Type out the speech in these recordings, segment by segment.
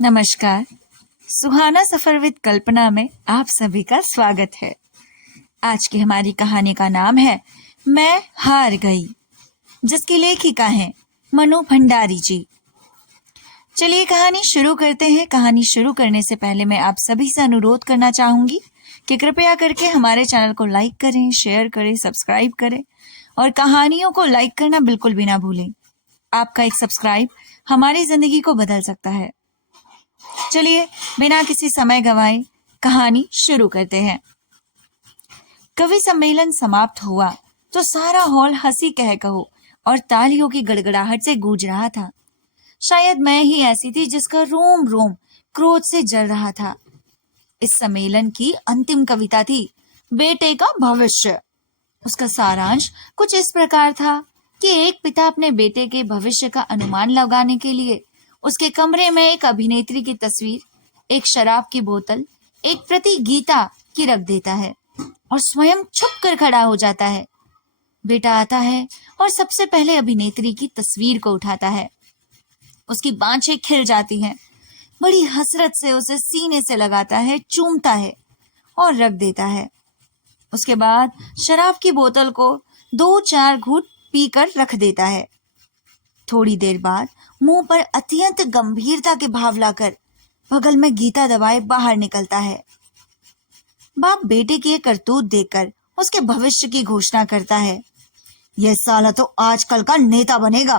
नमस्कार। सुहाना सफर विद कल्पना में आप सभी का स्वागत है। आज की हमारी कहानी का नाम है मैं हार गई, जिसकी लेखिका है मनु भंडारी जी। चलिए कहानी शुरू करते हैं। कहानी शुरू करने से पहले मैं आप सभी से अनुरोध करना चाहूंगी कि कृपया करके हमारे चैनल को लाइक करें, शेयर करें, सब्सक्राइब करें और कहानियों को लाइक करना बिल्कुल भी ना भूलें। आपका एक सब्सक्राइब हमारी जिंदगी को बदल सकता है। चलिए बिना किसी समय गवाए कहानी शुरू करते हैं। कवि सम्मेलन समाप्त हुआ तो सारा हॉल हंसी कह कहो और तालियों की गड़गड़ाहट से गूंज रहा था। शायद मैं ही ऐसी थी जिसका रोम रोम क्रोध से जल रहा था। इस सम्मेलन की अंतिम कविता थी बेटे का भविष्य। उसका सारांश कुछ इस प्रकार था कि एक पिता अपने बेटे के भविष्य का अनुमान लगाने के लिए उसके कमरे में एक अभिनेत्री की तस्वीर, एक शराब की बोतल, एक प्रति गीता की रख देता है और स्वयं छुप कर खड़ा हो जाता है। बेटा आता है और सबसे पहले अभिनेत्री की तस्वीर को उठाता है। उसकी बाँछें खिल जाती हैं। बड़ी हसरत से उसे सीने से लगाता है, चूमता है और रख देता है। उसके बाद शराब की बोतल को 2-4 घूंट पीकर रख देता है। थोड़ी देर बाद मुंह पर अत्यंत गंभीरता के भाव लाकर बगल में गीता दबाए बाहर निकलता है। बाप बेटे की ये करतूत देखकर उसके भविष्य की घोषणा करता है, यह साला तो आजकल का नेता बनेगा।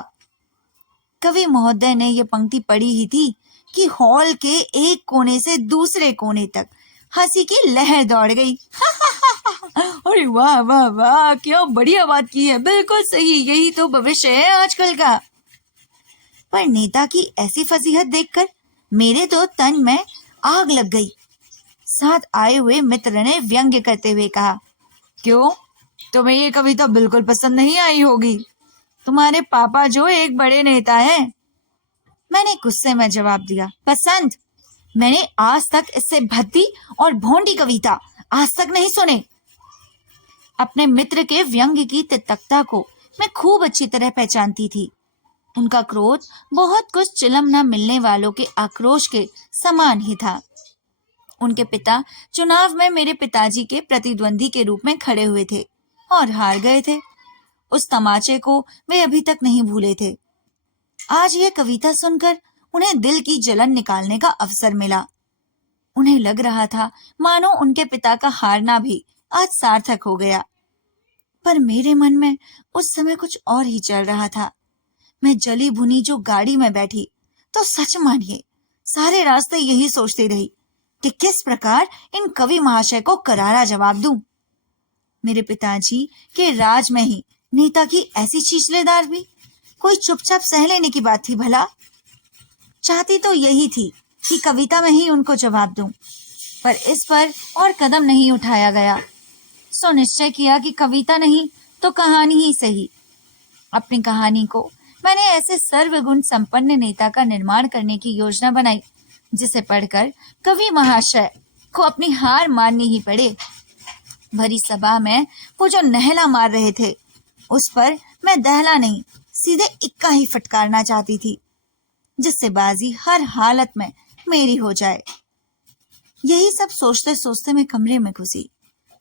कवि महोदय ने यह पंक्ति पढ़ी ही थी कि हॉल के एक कोने से दूसरे कोने तक हंसी की लहर दौड़ गई। अरे वाह वाह वाह, क्या बढ़िया बात की है, बिल्कुल सही, यही तो भविष्य है आजकल का। पर नेता की ऐसी फजीहत देखकर मेरे तो तन में आग लग गई। साथ आए हुए मित्र ने व्यंग्य करते हुए कहा, क्यों, तुम्हें ये कविता बिल्कुल पसंद नहीं आई होगी। तुम्हारे पापा जो एक बड़े नेता है। मैंने गुस्से में जवाब दिया, पसंद? मैंने आज तक इससे भद्दी और भोंडी कविता आज तक नहीं सुने। अपने मित्र के व्यंग्य की तिक्तता को मैं खूब अच्छी तरह पहचानती थी। उनका क्रोध बहुत कुछ चिलम न मिलने वालों के आक्रोश के समान ही था। उनके पिता चुनाव में मेरे पिताजी के प्रतिद्वंदी के रूप में खड़े हुए थे और हार गए थे। उस तमाचे को वे अभी तक नहीं भूले थे। आज यह कविता सुनकर उन्हें दिल की जलन निकालने का अवसर मिला। उन्हें लग रहा था मानो उनके पिता का हारना भी आज सार्थक हो गया। पर मेरे मन में उस समय कुछ और ही चल रहा था। मैं जली भुनी जो गाड़ी में बैठी तो सच मानिए सारे रास्ते यही सोचती रही कि किस प्रकार इन कवि महाशय को करारा जवाब दूं। मेरे पिताजी के राज में ही नेता की ऐसी चीचलेदार भी कोई चुपचाप सह लेने की बात थी भला। चाहती तो यही थी कि कविता में ही उनको जवाब दूं, पर इस पर और कदम नहीं उठाया गया। सो निश्चय किया कि कविता नहीं तो कहानी ही सही। अपनी कहानी को मैंने ऐसे सर्वगुण संपन्न नेता का निर्माण करने की योजना बनाई जिसे पढ़कर कवि महाशय को अपनी हार माननी ही पड़े। भरी सभा में वो जो नहला मार रहे थे उस पर मैं दहला नहीं सीधे इक्का ही फटकारना चाहती थी, जिससे बाजी हर हालत में मेरी हो जाए। यही सब सोचते सोचते मैं कमरे में घुसी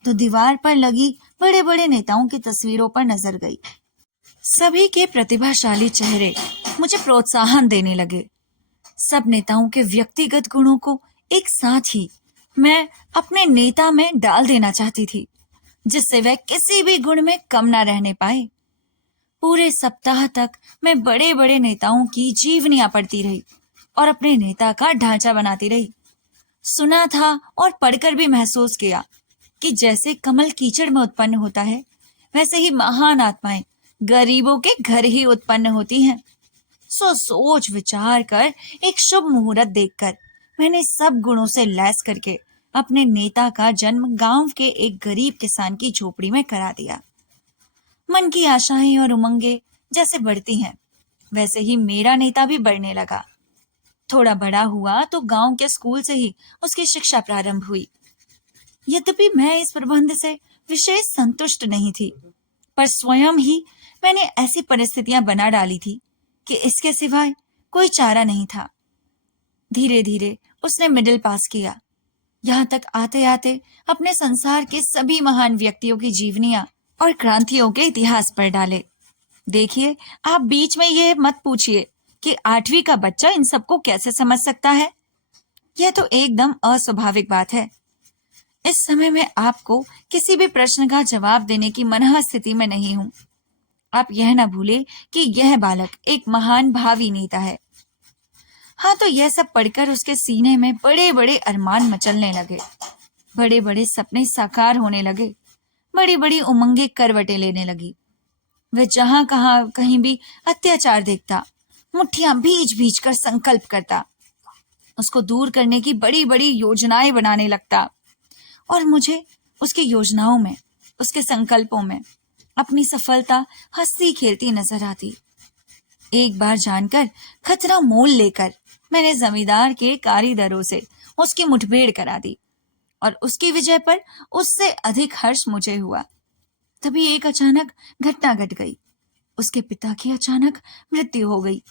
तो दीवार पर लगी बड़े बड़े नेताओं की तस्वीरों पर नजर गई। सभी के प्रतिभाशाली चेहरे मुझे प्रोत्साहन देने लगे। सब नेताओं के व्यक्तिगत गुणों को एक साथ ही मैं अपने नेता में डाल देना चाहती थी, जिससे वह किसी भी गुण में कम ना रहने पाए। पूरे सप्ताह तक मैं बड़े बड़े नेताओं की जीवनियां पढ़ती रही और अपने नेता का ढांचा बनाती रही। सुना था और पढ़कर भी महसूस किया कि जैसे कमल कीचड़ में उत्पन्न होता है, वैसे ही महान आत्माएं गरीबों के घर ही उत्पन्न होती हैं। सो सोच विचार कर एक शुभ मुहूर्त देखकर मैंने सब गुणों से लैस करके अपने नेता का जन्म गांव के एक गरीब किसान की झोपड़ी में करा दिया। मन की आशाएं और उमंगे जैसे बढ़ती हैं, वैसे ही मेरा नेता भी बढ़ने लगा। थोड़ा बड़ा हुआ तो गांव के स्कूल से ही उसकी शिक्षा प्रारंभ हुई। यद्यपि मैं इस प्रबंध से विशेष संतुष्ट नहीं थी, पर स्वयं ही मैंने ऐसी परिस्थितियां बना डाली थी कि इसके सिवाय कोई चारा नहीं था। धीरे धीरे उसने मिडिल पास किया, यहाँ तक आते आते अपने संसार के सभी महान व्यक्तियों की जीवनियां और क्रांतियों के इतिहास पर डाले। देखिए, आप बीच में ये मत पूछिए कि 8वीं का बच्चा इन सबको कैसे समझ सकता है। यह तो एकदम अस्वाभाविक बात है। इस समय मैं आपको किसी भी प्रश्न का जवाब देने की मनः स्थिति में नहीं हूं। आप यह ना भूले कि यह बालक एक महान भावी नेता है। हाँ, तो यह सब पढ़कर उसके सीने में बड़े बड़े अरमान मचलने लगे, बड़े बड़े सपने साकार होने लगे, बड़ी बड़ी उमंगे करवटें लेने लगी। वह जहां कहीं कहीं भी अत्याचार देखता, मुट्ठियां भींच भींच कर संकल्प करता, उसको दूर करने की बड़ी बड़ी योजनाएं बनाने लगता। और मुझे उसकी योजनाओं में, उसके संकल्पों में अपनी सफलता हंसती खेलती नजर आती। एक बार जानकर खतरा मोल लेकर मैंने जमींदार के कारीगरों से उसकी मुठभेड़ करा दी और उसकी विजय पर उससे अधिक हर्ष मुझे हुआ। तभी एक अचानक घटना घट गई। उसके पिता की अचानक मृत्यु हो गई।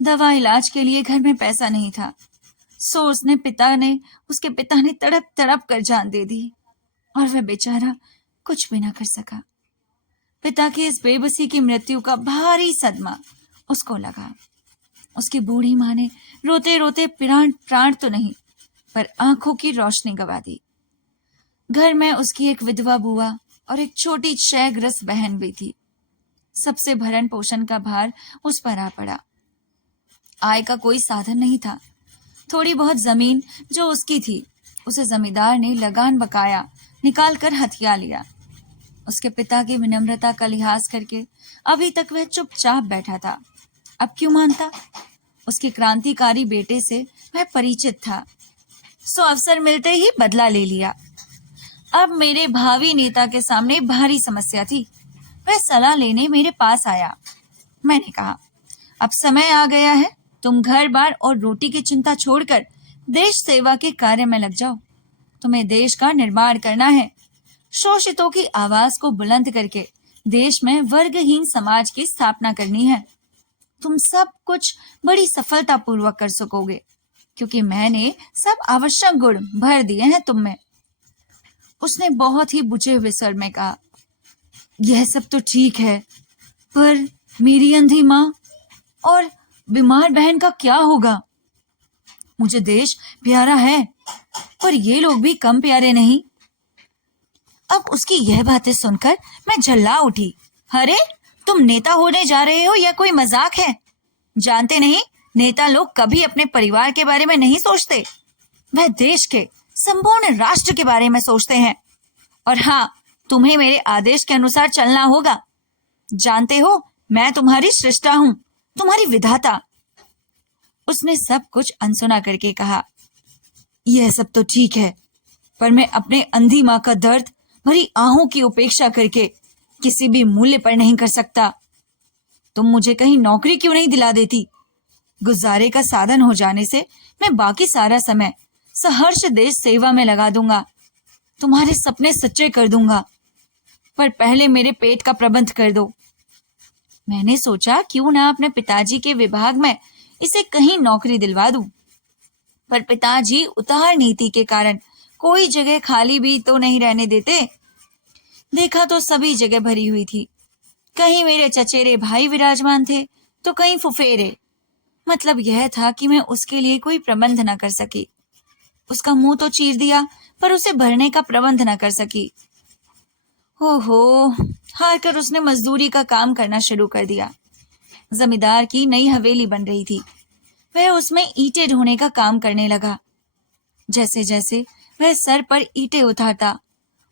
दवा इलाज के लिए घर में पैसा नहीं था, सो उसके पिता ने तड़प तड़प कर जान दे दी और वह बेचारा कुछ भी ना कर सका। पिता की इस बेबसी की मृत्यु का भारी सदमा उसको लगा। उसकी बूढ़ी माँ ने रोते रोते प्राण तो नहीं पर आंखों की रोशनी गवा दी। घर में उसकी एक विधवा बुआ और एक छोटी क्षयग्रस्त बहन भी थी। सबसे भरण पोषण का भार उस पर आ पड़ा। आय का कोई साधन नहीं था। थोड़ी बहुत जमीन जो उसकी थी उसे जमींदार ने लगान बकाया निकाल कर हथिया लिया। उसके पिता की विनम्रता का लिहाज करके अभी तक वह चुपचाप बैठा था। अब क्यों मानता? उसके क्रांतिकारी बेटे से वह परिचित था, सो अवसर मिलते ही बदला ले लिया। अब मेरे भावी नेता के सामने भारी समस्या थी। वह सलाह लेने मेरे पास आया। मैंने कहा, अब समय आ गया है, तुम घर बार और रोटी की चिंता छोड़कर देश सेवा के कार्य में लग जाओ। तुम्हें देश का निर्माण करना है, शोषितों की आवाज को बुलंद करके देश में वर्गहीन समाज की स्थापना करनी है। तुम सब कुछ बड़ी सफलता पूर्वक कर सकोगे, क्योंकि मैंने सब आवश्यक गुण भर दिए हैं तुम में। उसने बहुत ही बुझे हुए स्वर में कहा, यह सब तो ठीक है, पर मेरी अंधी माँ और बीमार बहन का क्या होगा? मुझे देश प्यारा है, पर ये लोग भी कम प्यारे नहीं। अब उसकी यह बातें सुनकर मैं झल्ला उठी। अरे, तुम नेता होने जा रहे हो या कोई मजाक है? जानते नहीं, नेता लोग कभी अपने परिवार के बारे में नहीं सोचते, वह देश के संपूर्ण राष्ट्र के बारे में सोचते हैं। और हाँ, तुम्हें मेरे आदेश के अनुसार चलना होगा। जानते हो, मैं तुम्हारी सृष्टा हूं, तुम्हारी विधाता। उसने सब कुछ अनसुना करके कहा, यह सब तो ठीक है, पर मैं अपने अंधी माँ का दर्द भरी आहों की उपेक्षा करके किसी भी मूल्य पर नहीं कर सकता। तुम मुझे कहीं नौकरी क्यों नहीं दिला देती? गुजारे का साधन हो जाने से मैं बाकी सारा समय सहर्ष देश सेवा में लगा दूंगा, तुम्हारे सपने सच्चे कर दूंगा। पर पहले मेरे पेट का प्रबंध कर दो। मैंने सोचा क्यों ना अपने पिताजी के विभाग में इसे कहीं नौकरी दिलवा दूं, पर पिताजी उतार नीति के कारण कोई जगह खाली भी तो नहीं रहने देते। देखा तो सभी जगह भरी हुई थी। कहीं मेरे चचेरे भाई विराजमान थे तो कहीं फुफेरे। मतलब यह था कि मैं उसके लिए कोई प्रबंध न कर सकी। उसका मुंह तो चीर दिया, पर उसे भरने का प्रबंध न कर सकी। ओहो, हार कर उसने मजदूरी का काम करना शुरू कर दिया। जमींदार की नई हवेली बन रही थी, वह उसमें ईंटें ढोने का काम करने लगा। जैसे जैसे वह सर पर ईंटें उठाता,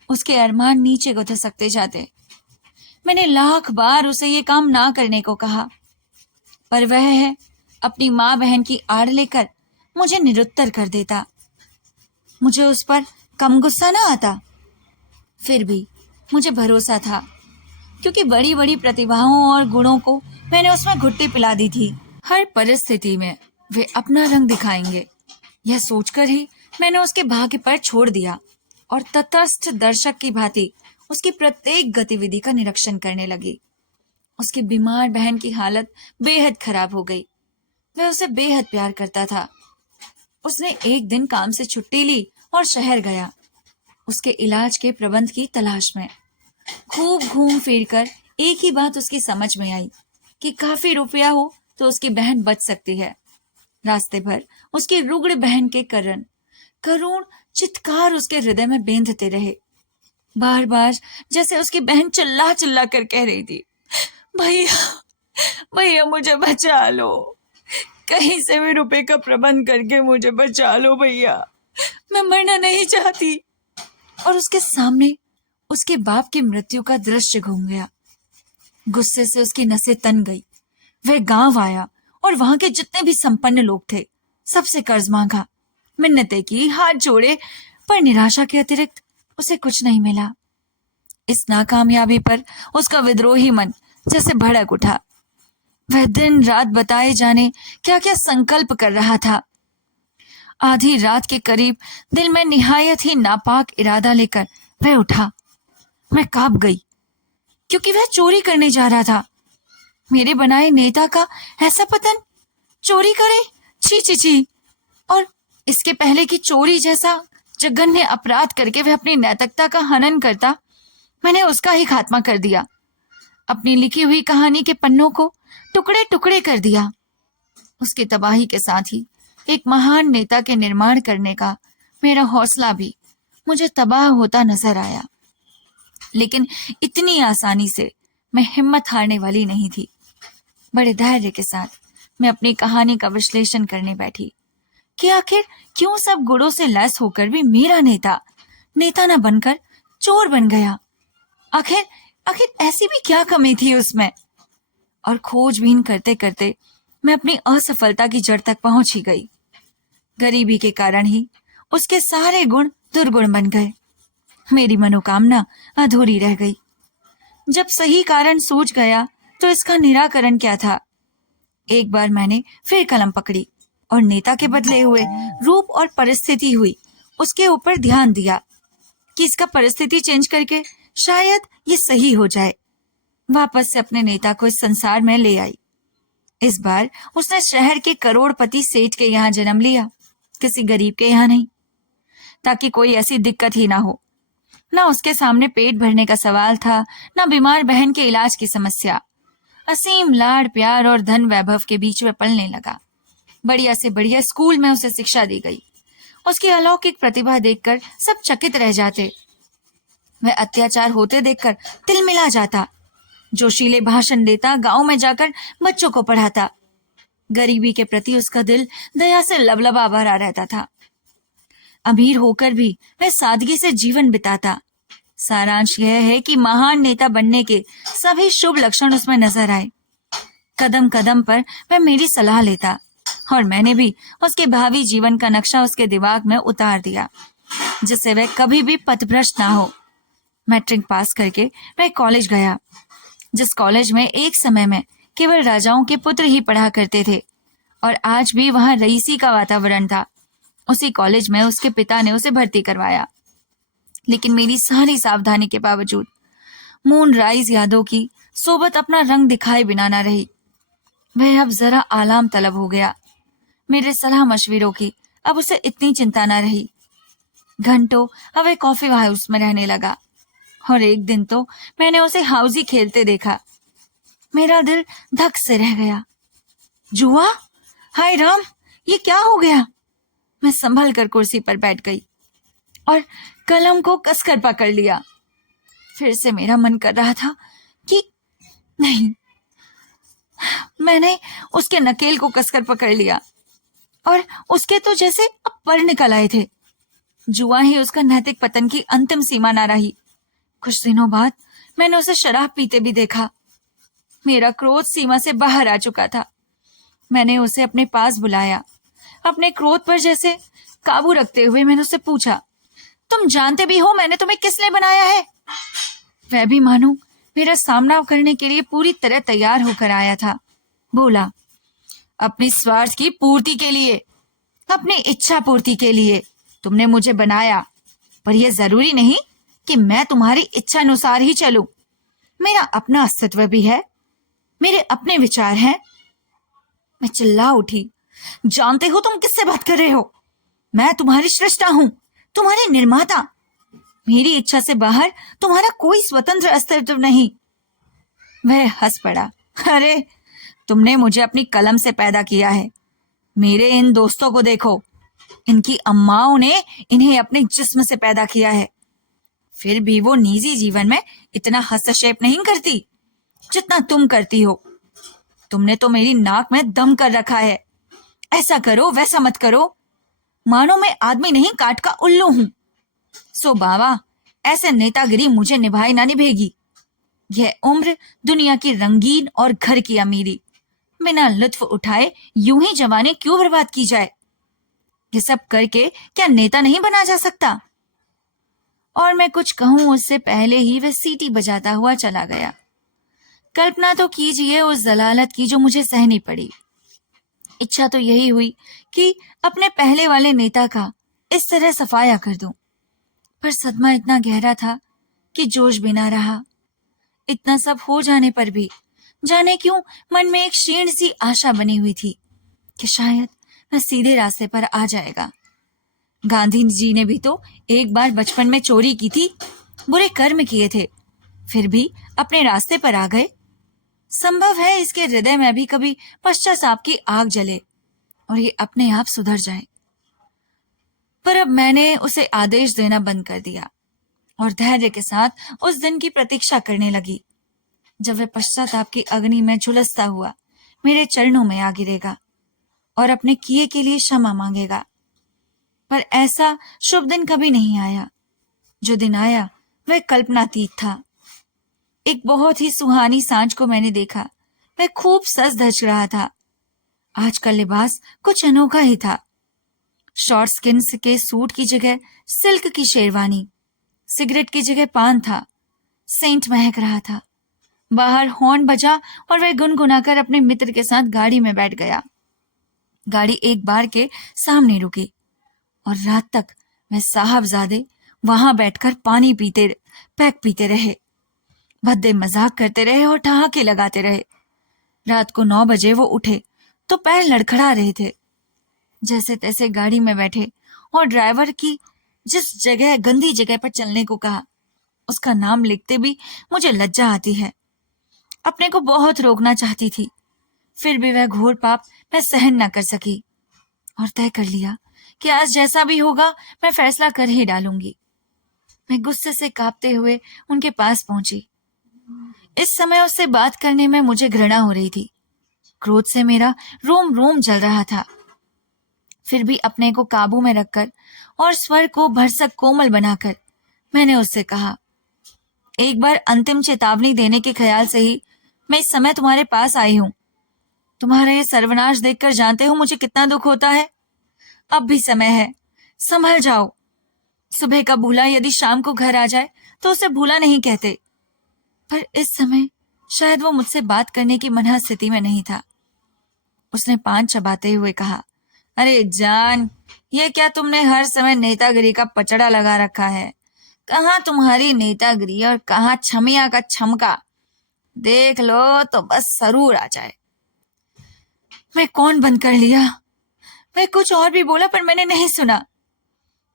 उसके अरमान नीचे को धसकते जाते। मैंने लाख बार उसे ये काम ना करने को कहा, पर वह है अपनी माँ बहन की आड़ लेकर मुझे निरुत्तर कर देता। मुझे उस पर कम गुस्सा ना आता, फिर भी मुझे भरोसा था, क्योंकि बड़ी बड़ी प्रतिभाओं और गुणों को मैंने उसमें घुट्टी पिला दी थी। हर परिस्थिति में वे अपना रंग दिखाएंगे, यह सोचकर ही मैंने उसके भाग्य पर छोड़ दिया और तटस्थ दर्शक की भांति उसकी प्रत्येक गतिविधि का निरीक्षण करने लगी। उसकी बीमार बहन की हालत बेहद खराब हो गई। वह उसे बेहद प्यार करता था, उसने एक दिन काम से छुट्टी ली और शहर गया उसके इलाज के प्रबंध की तलाश में। खूब घूम फिर कर एक ही बात उसकी समझ में आई कि काफी रुपया हो तो उसकी बहन बच सकती है। रास्ते भर उसकी रुग्ण बहन के करुण चित्कार उसके हृदय में बेंधते रहे। बार बार जैसे उसकी बहन चिल्ला चिल्ला कर कह रही थी, भैया भैया मुझे बचा लो, कहीं से भी रुपए का प्रबंध करके मुझे बचा लो भैया, मैं मरना नहीं चाहती। और उसके सामने उसके बाप की मृत्यु का दृश्य घूम गया। गुस्से से उसकी नसें तन गई। वह गांव आया और वहां के जितने भी संपन्न लोग थे सबसे कर्ज मांगा, मिन्नतें की, हाथ जोड़े, पर निराशा के अतिरिक्त उसे कुछ नहीं मिला। इस नाकामयाबी पर उसका विद्रोही मन जैसे भड़क उठा। वह दिन रात बताए जाने क्या क्या संकल्प कर रहा था। आधी रात के करीब दिल में निहायत ही नापाक इरादा लेकर वह उठा। मैं कांप गई क्योंकि वह चोरी करने जा रहा था। मेरे बनाए नेता का ऐसा पतन, चोरी करे, छी छी छी। और इसके पहले कि चोरी जैसा जघन्य अपराध करके वह अपनी नैतिकता का हनन करता, मैंने उसका ही खात्मा कर दिया। अपनी लिखी हुई कहानी के पन्नों को टुकड़े टुकड़े कर दिया। उसकी तबाही के साथ ही एक महान नेता के निर्माण करने का मेरा हौसला भी मुझे तबाह होता नजर आया। लेकिन इतनी आसानी से मैं हिम्मत हारने वाली नहीं थी। बड़े धैर्य के साथ मैं अपनी कहानी का विश्लेषण करने बैठी कि आखिर क्यों सब गुणों से लैस होकर भी मेरा नेता न बनकर चोर बन गया। आखिर आखिर ऐसी भी क्या कमी थी उसमें। और खोजबीन करते करते मैं अपनी असफलता की जड़ तक पहुंच ही गई। गरीबी के कारण ही उसके सारे गुण दुर्गुण बन गए। मेरी मनोकामना अधूरी रह गई। जब सही कारण सूझ गया तो इसका निराकरण क्या था। एक बार मैंने फिर कलम पकड़ी और नेता के बदले हुए रूप और परिस्थिति हुई उसके ऊपर ध्यान दिया कि इसका परिस्थिति चेंज करके शायद ये सही हो जाए। वापस से अपने नेता को इस संसार में ले आई। इस बार उसने शहर के करोड़पति सेठ के यहाँ जन्म लिया, किसी गरीब के यहाँ नहीं, ताकि कोई ऐसी दिक्कत ही ना हो। ना उसके सामने पेट भरने का सवाल था, ना बीमार बहन के इलाज की समस्या। असीम लाड़ प्यार और धन वैभव के बीच में पलने लगा। बढ़िया से बढ़िया स्कूल में उसे शिक्षा दी गई। उसकी अलौकिक प्रतिभा देखकर सब चकित रह जाते। वह अत्याचार होते देखकर तिलमिला जाता। जोशीले भाषण देता, गांव में जाकर बच्चों को पढ़ाता। गरीबी के प्रति उसका दिल दया से लबलबा भरा रहता था। अमीर होकर भी वह सादगी से जीवन बिताता। सारांश यह है कि महान नेता बनने के सभी शुभ लक्षण उसमें नजर आए। कदम कदम पर वह मेरी सलाह लेता और मैंने भी उसके भावी जीवन का नक्शा उसके दिमाग में उतार दिया, जिससे वह कभी भी पथभ्रष्ट ना हो। मैट्रिक पास करके वह कॉलेज गया, जिस कॉलेज में एक समय में केवल राजाओं के पुत्र ही पढ़ा करते थे और आज भी वहां रईसी का वातावरण था। उसी कॉलेज में उसके पिता ने उसे भर्ती करवाया। लेकिन मेरी सारी सावधानी के बावजूद मून राइज यादों की सोबत अपना रंग दिखाए बिना ना रही। वह अब जरा आलाम तलब हो गया। मेरे सलाह मशविरों की अब उसे इतनी चिंता ना रही। घंटों अब वह कॉफी हाउस में रहने लगा और एक दिन तो मैंने उसे हाउसी खेलते देखा। मेरा दिल धक से रह गया। जुआ? हाय राम, ये क्या हो गया? मैं संभल कर कुर्सी पर बैठ गई और कलम को कसकर पकड़ लिया। फिर से मेरा मन कर रहा था कि नहीं। मैंने उसके नकेल को कसकर पकड़ लिया और उसके तो जैसे अब पर निकल आए थे। जुआ ही उसका नैतिक पतन की अंतिम सीमा ना रही। कुछ दिनों बाद मैंने उसे शराब पीते भी देखा। मेरा क्रोध सीमा से बाहर आ चुका था। मैंने उसे अपने पास बुलाया। अपने क्रोध पर जैसे काबू रखते हुए मैंने उससे पूछा, तुम जानते भी हो मैंने तुम्हें किस लिए बनाया है? वह भी मानो मेरा सामना करने के लिए पूरी तरह तैयार होकर आया था। बोला, अपनी स्वार्थ की पूर्ति के लिए, अपनी इच्छा पूर्ति के लिए तुमने मुझे बनाया, पर यह जरूरी नहीं कि मैं तुम्हारी इच्छा अनुसार ही चलूं। मेरा अपना अस्तित्व भी है, मेरे अपने विचार हैं। मैं चिल्ला उठी, जानते हो तुम किससे बात कर रहे हो? मैं तुम्हारी सृष्टा हूं, तुम्हारी निर्माता। मेरी इच्छा से बाहर तुम्हारा कोई स्वतंत्र अस्तित्व नहीं। वह हंस पड़ा। अरे, तुमने मुझे अपनी कलम से पैदा किया है। मेरे इन दोस्तों को देखो, इनकी अम्माओं ने इन्हें अपने जिस्म से पैदा किया है, फिर भी वो निजी जीवन में इतना हस्तक्षेप नहीं करती जितना तुम करती हो। तुमने तो मेरी नाक में दम कर रखा है। ऐसा करो, वैसा मत करो, मानो मैं आदमी नहीं काट का उल्लू हूं। सो बाबा, ऐसे नेतागिरी मुझे निभाई ना निभेगी। यह उम्र दुनिया की रंगीन और घर की अमीरी बिना लुत्फ उठाए यूं ही जवानी क्यों बर्बाद की जाए? ये सब करके क्या नेता नहीं बना जा सकता? और मैं कुछ कहूं उससे पहले ही वह सीटी बजाता हुआ चला गया। कल्पना तो कीजिए उस जलालत की जो मुझे सहनी पड़ी। इच्छा तो यही हुई कि अपने पहले वाले नेता का इस तरह सफाया कर दूं, पर सदमा इतना गहरा था कि जोश भी ना रहा। इतना सब हो जाने पर भी जाने क्यों मन में एक क्षीण सी आशा बनी हुई थी कि शायद वह सीधे रास्ते पर आ जाएगा। गांधी जी ने भी तो एक बार बचपन में चोरी की थी, बुरे कर्म किए थे, फिर भी अपने रास्ते पर आ गए। संभव है इसके हृदय में भी कभी पश्चाताप की आग जले और ये अपने आप सुधर जाए। पर अब मैंने उसे आदेश देना बंद कर दिया और धैर्य के साथ उस दिन की प्रतीक्षा करने लगी जब वह पश्चाताप की अग्नि में झुलसता हुआ मेरे चरणों में आ गिरेगा और अपने किए के लिए क्षमा मांगेगा। पर ऐसा शुभ दिन कभी नहीं आया। जो दिन आया वह कल्पनातीत था। एक बहुत ही सुहानी सांझ को मैंने देखा। वह खूब सज धज रहा था। आज का लिबास कुछ अनोखा ही था। शॉर्ट स्किन के सूट की जगह सिल्क की शेरवानी, सिगरेट की जगह पान था, सेंट महक रहा था। बाहर हॉर्न बजा और वह गुनगुनाकर अपने मित्र के साथ गाड़ी में बैठ गया। गाड़ी एक बार के सामने रुकी और रात तक वह साहबजादे वहां बैठकर पानी पीते, पैक पीते रहे, भद्दे मजाक करते रहे और ठहाके लगाते रहे। रात को 9 बजे वो उठे तो पैर लड़खड़ा रहे थे। जैसे तैसे गाड़ी में बैठे और ड्राइवर की जिस जगह गंदी जगह पर चलने को कहा, उसका नाम लिखते भी मुझे लज्जा आती है। अपने को बहुत रोकना चाहती थी, फिर भी वह घोर पाप मैं सहन न कर सकी और तय कर लिया कि आज जैसा भी होगा मैं फैसला कर ही डालूंगी। मैं गुस्से से कांपते हुए उनके पास पहुंची। इस समय उससे बात करने में मुझे घृणा हो रही थी। क्रोध से मेरा रोम रोम जल रहा था। फिर भी अपने को काबू में रखकर और स्वर को भरसक कोमल बनाकर मैंने उससे कहा, एक बार अंतिम चेतावनी देने के ख्याल से ही मैं इस समय तुम्हारे पास आई हूं। तुम्हारा ये सर्वनाश देखकर जानते हो मुझे कितना दुख होता है। अब भी समय है, संभल जाओ। सुबह का भूला यदि शाम को घर आ जाए तो उसे भूला नहीं कहते। पर इस समय शायद वो मुझसे बात करने की मनः स्थिति में नहीं था। उसने पान चबाते हुए कहा, अरे जान, ये क्या तुमने हर समय नेतागिरी का पचड़ा लगा रखा है? कहाँ तुम्हारी नेतागिरी और कहाँ छमिया का छमका। देख लो तो बस सरूर आ जाए। मैं कौन बंद कर लिया? मैं कुछ और भी बोला पर मैंने नहीं सुना।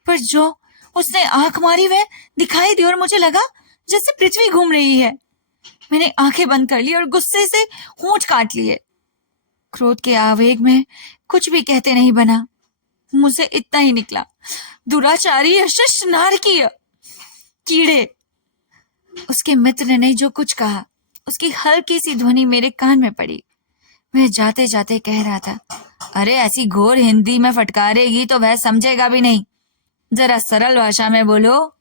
पर जो उसने आंख मारी वह दिखाई दी और मुझे लगा जैसे पृथ्वी घूम रही है। मैंने आंखें बंद कर ली और गुस्से से होंठ काट लिए। क्रोध के आवेग में कुछ भी कहते नहीं बना। मुझसे इतना ही निकला, दुराचारी, अशिष्ट, नारकीय, कीड़े। उसके मित्र ने जो कुछ कहा उसकी हल्की सी ध्वनि मेरे कान में पड़ी। वह जाते जाते कह रहा था, अरे ऐसी घोर हिंदी में फटकारेगी तो वह समझेगा भी नहीं, जरा सरल भाषा में बोलो।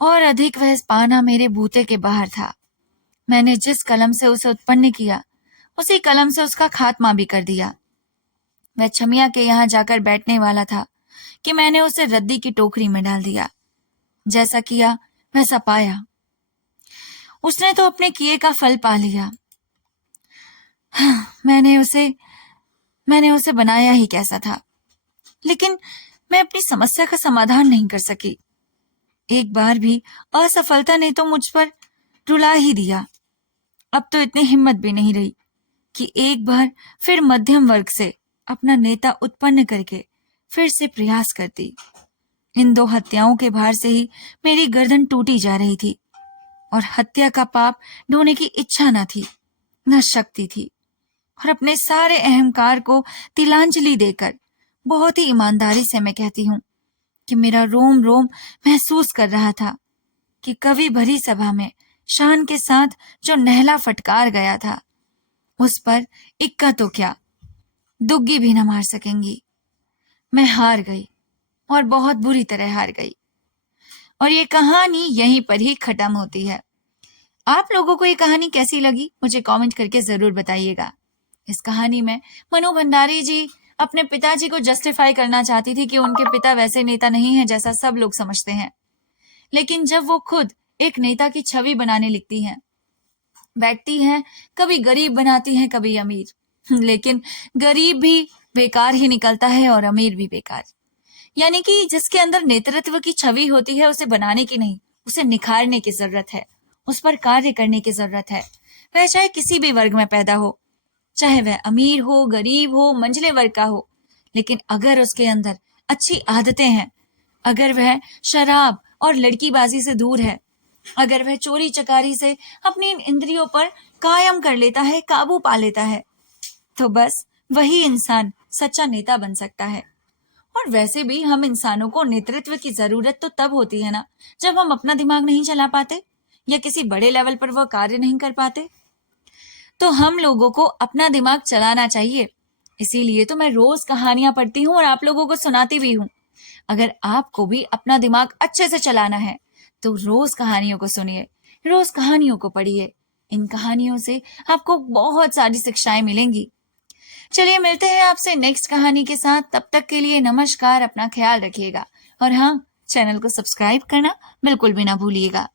और अधिक वह पाना मेरे बूते के बाहर था। मैंने जिस कलम से उसे उत्पन्न किया उसी कलम से उसका खात्मा भी कर दिया। वह छमिया के यहाँ जाकर बैठने वाला था कि मैंने उसे रद्दी की टोकरी में डाल दिया। जैसा किया वैसा पाया। उसने तो अपने किए का फल पा लिया। मैंने उसे बनाया ही कैसा था, लेकिन मैं अपनी समस्या का समाधान नहीं कर सकी। एक बार भी असफलता ने तो मुझ पर रुला ही दिया। अब तो इतनी हिम्मत भी नहीं रही कि एक बार फिर मध्यम वर्ग से अपना नेता उत्पन्न करके फिर से प्रयास करती। इन 2 हत्याओं के भार से ही मेरी गर्दन टूटी जा रही थी और हत्या का पाप ढोने की इच्छा न थी, न शक्ति थी। और अपने सारे अहंकार को तिलांजलि देकर बहुत ही ईमानदारी से मैं कहती हूँ कि मेरा रोम रोम महसूस कर रहा था कि कवि भरी सभा में शान के साथ जो नहला फटकार गया था, उस पर इक्का तो क्या, दुग्गी भी न मार सकेंगी। मैं हार गई और बहुत बुरी तरह हार गई। और ये कहानी यहीं पर ही खत्म होती है। आप लोगों को ये कहानी कैसी लगी मुझे कमेंट करके जरूर बताइएगा। इस कहानी में मनु भंडारी जी अपने पिताजी को जस्टिफाई करना चाहती थी कि उनके पिता वैसे नेता नहीं है जैसा सब लोग समझते हैं, लेकिन जब वो खुद एक नेता की छवि बनाने लिखती हैं, बैठती हैं, कभी गरीब बनाती हैं कभी अमीर, लेकिन गरीब भी बेकार ही निकलता है और अमीर भी बेकार। यानी कि जिसके अंदर नेतृत्व की छवि होती है उसे बनाने की नहीं, उसे निखारने की जरूरत है, उस पर कार्य करने की जरूरत है। वह चाहे किसी भी वर्ग में पैदा हो, चाहे वह अमीर हो, गरीब हो, मंझले वर्ग का हो, लेकिन अगर उसके अंदर अच्छी आदतें हैं, अगर वह शराब और लड़कीबाजी से दूर है, अगर वह चोरी चकारी से अपनी इन इंद्रियों पर कायम कर लेता है, काबू पा लेता है, तो बस वही इंसान सच्चा नेता बन सकता है। और वैसे भी हम इंसानों को नेतृत्व की जरूरत तो तब होती है ना, जब हम अपना दिमाग नहीं चला पाते या किसी बड़े लेवल पर वह कार्य नहीं कर पाते। तो हम लोगों को अपना दिमाग चलाना चाहिए। इसीलिए तो मैं रोज कहानियां पढ़ती हूँ और आप लोगों को सुनाती भी हूँ। अगर आपको भी अपना दिमाग अच्छे से चलाना है तो रोज कहानियों को सुनिए, रोज कहानियों को पढ़िए। इन कहानियों से आपको बहुत सारी शिक्षाएं मिलेंगी। चलिए मिलते हैं आपसे नेक्स्ट कहानी के साथ। तब तक के लिए नमस्कार, अपना ख्याल रखिएगा और हाँ, चैनल को सब्सक्राइब करना बिल्कुल भी ना भूलिएगा।